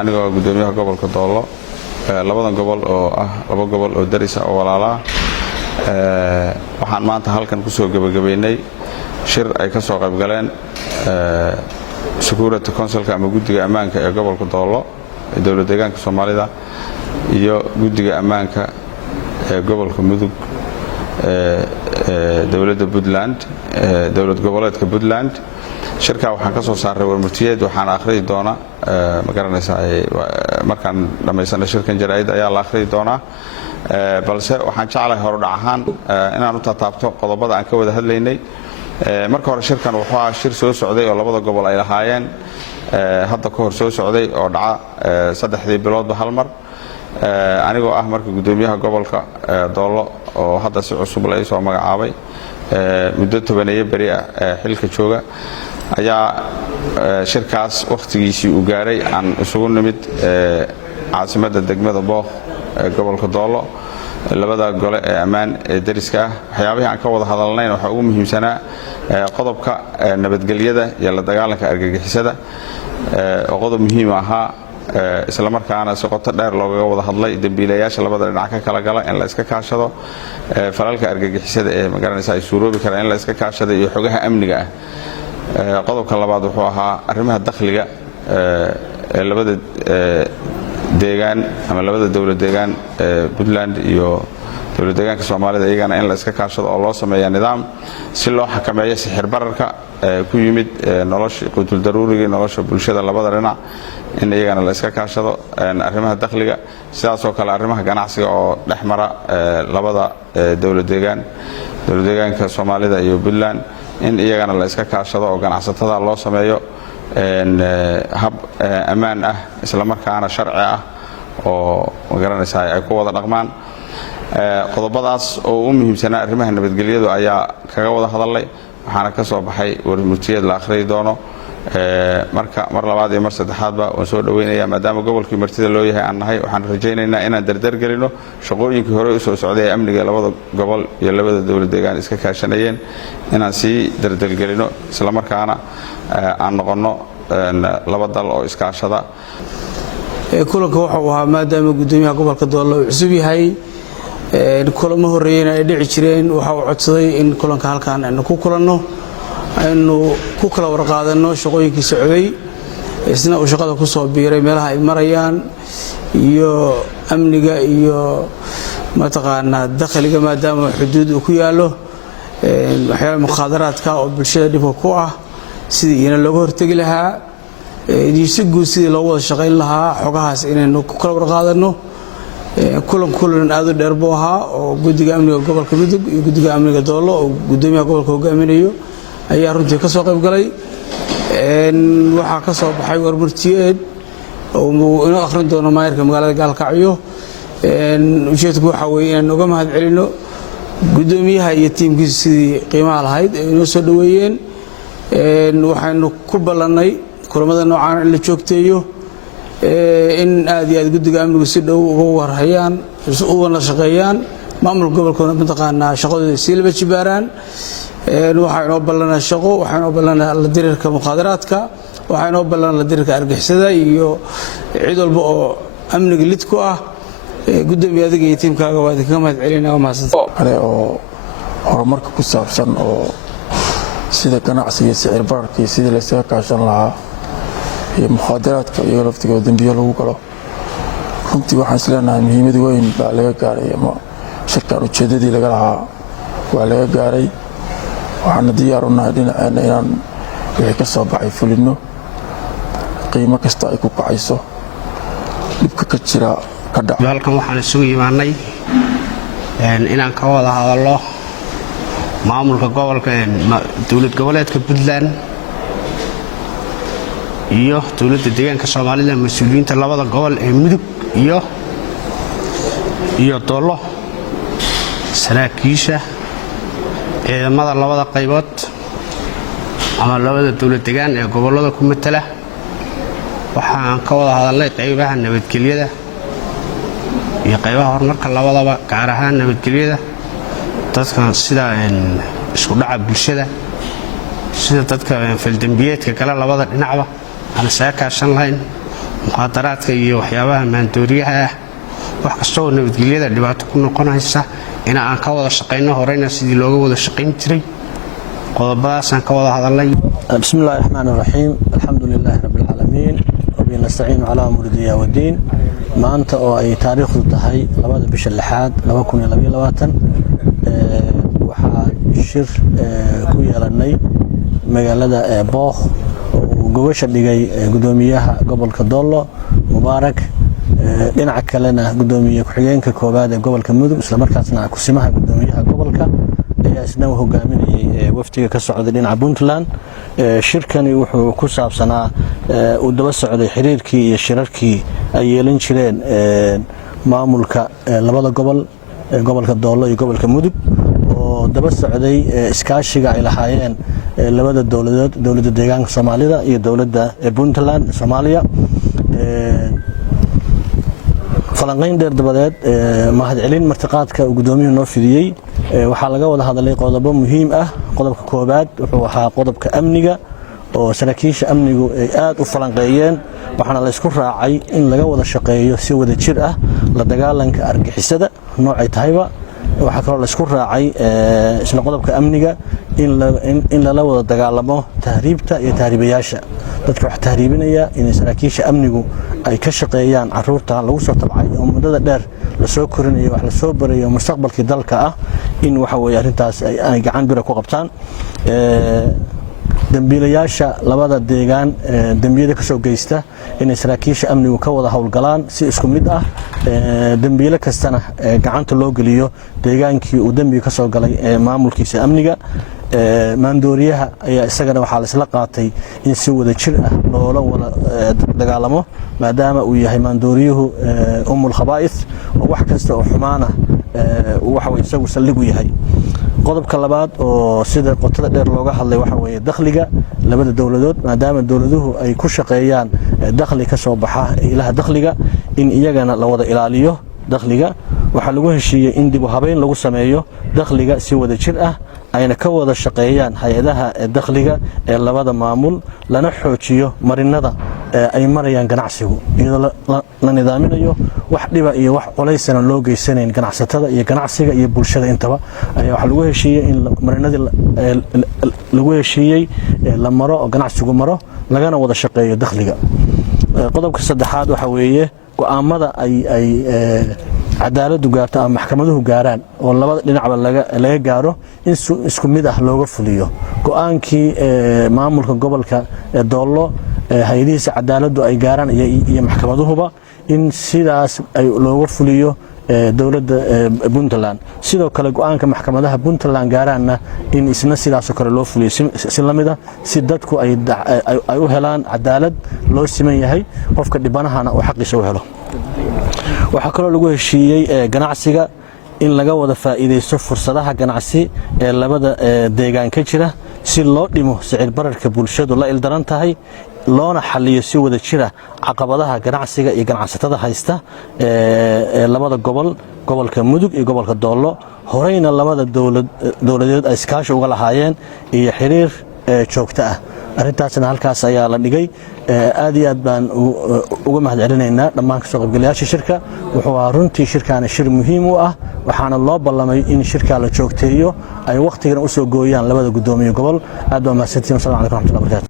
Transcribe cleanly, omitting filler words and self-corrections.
aniga gudoomiyaha gobolka Doolo labadan gobol oo laba gobol oo daris ah oo walaala waxaan maanta halkan ku soo gabagabeynay shir ay ka soo qayb galeen Security Council-ka ama guddiga ammaanka ee gobolka Doolo ee dawladda deegaanka Soomaalida iyo guddiga ammaanka ee gobolka Mudug dawladda Puntland dawlad goboleedka Puntland shirka waxaan ka soo saaray warmurtiyeed waxaan akhriyi doona ma garanaysaa markaan dhameysano shirkan jaraa'id ayaa la akhriyi doona balse waxaan jeclahay hor dhac ahaan inaan u taabto qodobada aan ka wada hadlaynay marka hore shirkan wuxuu ahaa shir soo socday oo labada gobol ay lahaayeen hadda ka hor soo socday oo dhaca 3 biloodba hal mar anigoo marka gudoomiyaha gobolka Doolo oo hadda si cusub la soo magacaabay muddo 10 bari xilka jooga ayaa shirkaas waqtigiisii u gaaray aan isugu nimid caasimadda degmada Booq ee gobolka Doolo labada gole ee ammaan ee dariska waxyaabaha aan ka wada hadalnay waxa ugu muhiimsanaa qodobka nabadgelyada iyo la dagaalanka argagixisada oo qodob muhiim ah isla markaana si qoto dheer looga wada hadlay dambiilayaasha labada dhinac ka kala gala in la iska kaashado falalka argagixisada ee magaranaysa ay suuroobi karaan in la iska kaashado iyo xogaha amniga qodobka labaad wuxuu ahaa arrimaha dakhliga ee labada deegaan ama labada dawlad deegaan Puntland iyo dawlad deegaanka Soomaalida iyagana in la iska kaashado oo loo sameeyo nidaam si loo xakameeyo sixir bararka ku yimid nolosha qutul daruuriga nolosha bulshada labada dhinac in iyagana la iska kaashado arrimaha dakhliga sidaas oo kale arrimaha ganacsiga oo dhexmara labada dawlad deegaanka Soomaalida iyo Puntland in iyagana la iska kaashado oo ganacsatada loo sameeyo hab ammaan isla markaana sharci oo magaranaysa ay ku wada dhaqmaan qodobadaas oo u muhiimsanaa arrimaha nabadgelyadu ayaa kaga wada hadalay waxaana ka soo baxay warmurtiyeed la akhriyi doono marka mar labaad iyo mar saddexaadba waan soo dhaweynayaa maadaama gobolkii martida loo yahay aan nahay waxaan rajaynaynaa inaan dardar gelino shaqooyinkii hore u soo socday amniga labada gobol iyo labada dawlad deegaan iska kaashanayeen inaan sii dardar gelino isla markaana aan noqono laba dal oo iskaashada kulanka waxa uu ahaa maadaama gudoomiyaha gobolka Doolo uu cusub yahay kulamo horeeyeen ay dhici jireen waxa uu codsaday in kulanka halkaan aan ku kulanno aynu ku kala warqaadano shaqooyinkii socday isna uu shaqada ku soo biiray meelaha ay marayaan iyo amniga iyo mataqaana dakhliga maadaama xuduud uu ku yaalo waxyaabo muqaadaraadka oo bulshada dhib ku ah sidii ina looga hortagi lahaa si guud sidii loo wada shaqayn lahaa xogahaas inaynu ku kala warqaadano kulan aad u dheer buu ahaa oo guddiga amniga gobolka Mudug iyo guddiga amniga Doolo oo gudoomiyaha gobolka hogaaminayo ayaa runtii ka soo qayb galay waxa ka soo baxay warmurtiyeed oo inuu akhrin doono maayirka magaalada Gaalkacyo ujeedku waxa weeye inaan uga mahad celino gudoomiyaha iyo tiimkiisa sidii qiimaha lahayd ee inoo soo dhaweeyeen waxaanu ku ballanay kulamada noocan in la joogteeyo in aad iyo aad guddiga amniga si dhow uga warhayaan uga shaqeeyaan maamulka gobolkuna mataqaana shaqadooda si laba jibaaraan waxaanoo ballanaa shaqo waxaanoo ballanaa la dirirka muqaadaraadka waxaanoo ballanaa la dirirka argixisada iyo cid walba oo amniga lid ku ah gudoomiyaha adiga iyo tiimkaaga waa idinka mahad celinaa mahadsantahay oo horumarka ku saabsan oo sida ganacsiga sicir bararka iyo sidii la isaga kaashan lahaa iyo muqaadaraadka iyo laftiga dambiyo lagu galo runtii waxaan isleenahay muhiimad weyn baa laga gaaray ama shirkan ujeedadii laga lahaa waa laga gaaray waxaan diyaar u nahay dhinaceena inaan wixii ka soo baxay fulino qiimo kasta ay ku kacayso dhibka ka jira ka dhac halkan waxaan isugu yimaanay inaan ka wada hadalno maamulka gobolka dawlad goboleedka Puntland iyo dowladda deegaanka Soomaalida mas'uuliyiinta labada gobol ee Mudug iyo Doolo saraakiisha ciidamada labada qaybood ama labada dowlad deegaan ee gobolada ku matala waxaan ka wada hadalnay qaybaha nabadgelyada iyo qaybaha horumarka labadaba gaar ahaan nabadgelyada dadka sida isku dhaca bulshada sida dadka faldambiyeedka kala labada dhinacba aan saakaashan lahayn muqaadaraadka iyo waxyaabaha maandooriyaha ah wax kasta oo nabadgelyada dhibaato ku noqonaysa in aan ka wada shaqeyno horeyna sidii looga wada shaqeyn jiray qodobadaas aan ka wada hadalnay bismillaahir rahmaanir rahiim alxamdulillaahi rabbil caalamiin wa bihi nastaciinu calaa umuuri dunya wa diin maanta oo ay taariikhdu tahay 2 bisha 6 2022 waxaa shir ku yeelanay magaalada Booq oo gobasha dhigay gudoomiyaha gobolka Doolo Mubaarak dhinaca kalena gudoomiye ku-xigeenka koobaad ee gobolka Mudug isla markaasna kusimaha gudoomiyaha gobolka ayaa isna hogaaminayay waftiga ka socday dhinaca Puntland shirkani wuxuu ku saabsanaa uu daba socday xiriirkii iyo shirarkii ay yeelan jireen maamulka labada gobol gobolka Doolo iyo gobolka Mudug oo daba socday iskaashiga ay lahaayeen labada dowladood dowladda deegaanka Soomaalida iyo dowladda Puntland Soomaaliya falanqayn dheer dabadeed mahad celin martiqaadka gudoomiyuhu noo fidiyay waxaa laga wada hadalay qodobo muhiim ah qodobka koobaad wuxuu ahaa qodobka amniga oo saraakiisha amnigu ay aad u falanqeeyeen waxaana la isku raacay in laga wada shaqeeyo si wada jir ah la dagaalanka argixisada noocay tahayba waxaa kaloo la isku raacay isla qodobka amniga in lala wada dagaalamo tahriibta iyo tahriibayaasha dadka wax tahriibinaya in saraakiisha amnigu ay ka shaqeeyaan caruurta lagu soo tabcay oo muddada dheer la soo korinayo wax la soo barayo mustaqbalkii dalka ah in waxa weeye arintaas ay gacan bira ku qabtaan dambiilayaasha labada deegaan dambiyada ka soo geysta in saraakiisha amnigu ka wada howlgalaan si isku mid ah dambiile kastana gacanta loo geliyo deegaankii uu dambiga ka soo galay maamulkiisa amniga maandooriyaha ayaa isagana waxaa la isla qaatay in si wada jir ah loola wada dagaalamo maadaama uu yahay maandooriyuhu umul khabaa'is oo wax kasta oo xumaana waxa way isagu saldhig u yahay qodobka labaad oo sida qotada dheer looga hadlay waxa weeye dakhliga labada dowladood maadaama dowladuhu ay ku shaqeeyaan dakhli ka soo baxa ilaha dakhliga in iyagana la wada ilaaliyo dakhliga waxa lagu heshiiyay in dib u habeyn lagu sameeyo dakhliga si wada jir ah ayna ka wada shaqeeyaan hay'adaha dakhliga ee labada maamul lana xoojiyo marinada ay marayaan ganacsigu iyadoo la nidaaminayo wax dhiba iyo wax qoleysana loo geysanayn ganacsatada iyo ganacsiga iyo bulshada intaba ayaa waxa lagu heshiiyay in marinadii lagu heshiiyay la maro oo ganacsigu maro lagana wada shaqeeyo dakhliga qodobka saddexaad waxa weeye go'aamada ay cadaaladu gaarto ama maxkamaduhu gaaraan oo labada dhinacba laga gaaro in isku mid ah looga fuliyo go'aankii maamulka gobolka Doolo hay'adihiisa cadaaladu ay gaaraan iyo maxkamaduhuba in sidaas ay looga fuliyo dowladda Puntland sidoo kale go'aanka maxkamadaha Puntland gaaraanna in isna sidaas oo kale loo fuliyo si lamida si dadku ay u helaan cadaalad loo siman yahay qofka dhibanahana oo xaqiisa u helo waxa kaloo lagu heshiiyay ganacsiga in laga wada faa'iideysto fursadaha ganacsi ee labada deegaan ka jira si loo dhimo sicir bararka bulshadu la ildaran tahay loona xalliyo si wada jira caqabadaha ganacsiga iyo ganacsatada haysta ee labada gobolka Mudug iyo gobolka Doolo horeyna labada dowladeed ay iskaashi uga lahaayeen iyo xiriir joogto ah arintaasna halkaas ayaa la dhigay aad iyo aad baan uga mahad celinaynaa dhammaan ka soo qaybgalayaasha shirka wuxuu ahaa runtii shirkaana shir muhiim u ah waxaana loo ballamay in shirka la joogteeyo ay waqtigan u soo gooyaan labada gudoomiye gobol aad baa mahadsantiin. Assalaamu calaykum wa rahmatullahi wa barakaatuh.